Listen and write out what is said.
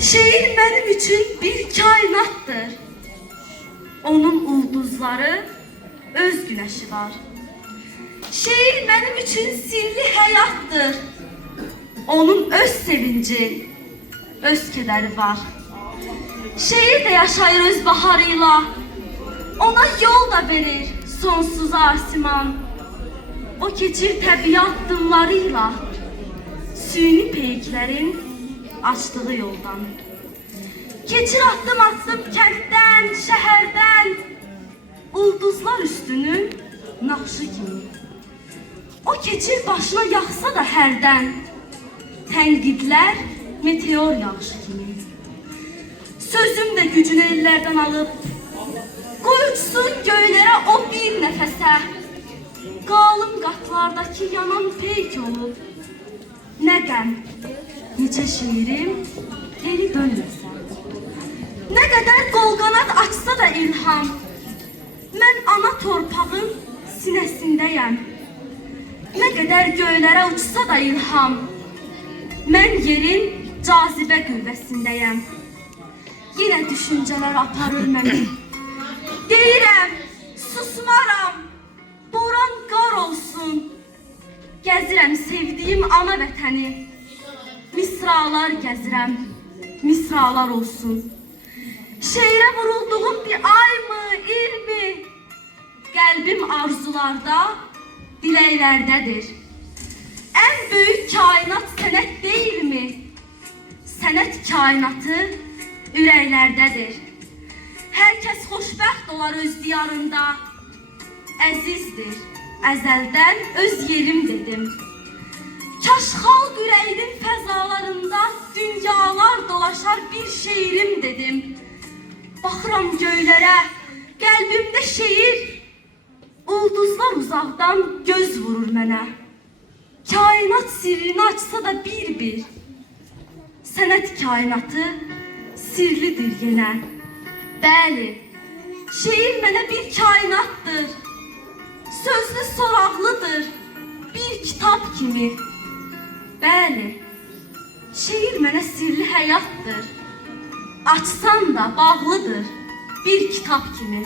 Şeir benim için bir kainattır. Onun ulduzları, öz güneşi var. Şeir benim için sirli hayattır. Onun öz sevinci, öz kederi var. Şeir de yaşayır öz baharıyla. Ona yol da verir sonsuz arsiman. O keçir təbiat dımlarıyla, süni peyklerin açtığı yoldan. Keçir attım attım kentten, şehirden, ulduzlar üstünün nakşı kimi. O keçir başına yaxsa da hərdən, tənqidlər meteor yağışı kimi. Sözüm de gücünü ellerden alıp, qoy uçsun göylərə o bir nəfəsə, qalın qatlardakı yanan peyk olub. Nə qəm, neçə şeirim geri dönməsə. Nə qədər qol-qanad açsa da ilham, mən ana torpağın sinəsindəyəm. Nə qədər göylərə uçsa da ilham, mən yerin cazibə qüvvəsindəyəm. Yenə düşüncələr aparır məni. Deyirəm, susmaram, boran qar olsun. Gəzirəm sevdiyim ana vətəni, misralar gəzirəm, misralar olsun. Şeirə vurulduğum bir ay mı, il mi? Qəlbim arzularda, diləklərdədir. Ən böyük kainat sənət deyilmi? Sənət kainatı ürəklərdədir. Hər kəs xoşbəxt olar öz diyarında. Əzizdir, əzəldən öz yerim dedim. Kaş xalq ürəyinin fəzalarında dünyalar dolaşar bir şeirim dedim. Baxıram göylərə, qəlbimdə şeir, ulduzlar uzaqdan göz vurur mənə. Kainat sirrini açsa da bir-bir, sənət kainatı sirlidir yenə. Bəli, şeir mənə bir kainatdır, sözlü soraqlıdır, bir kitap kimi. Bəli, şeir mənə sirli həyatdır, açsan da bağlıdır bir kitap kimi.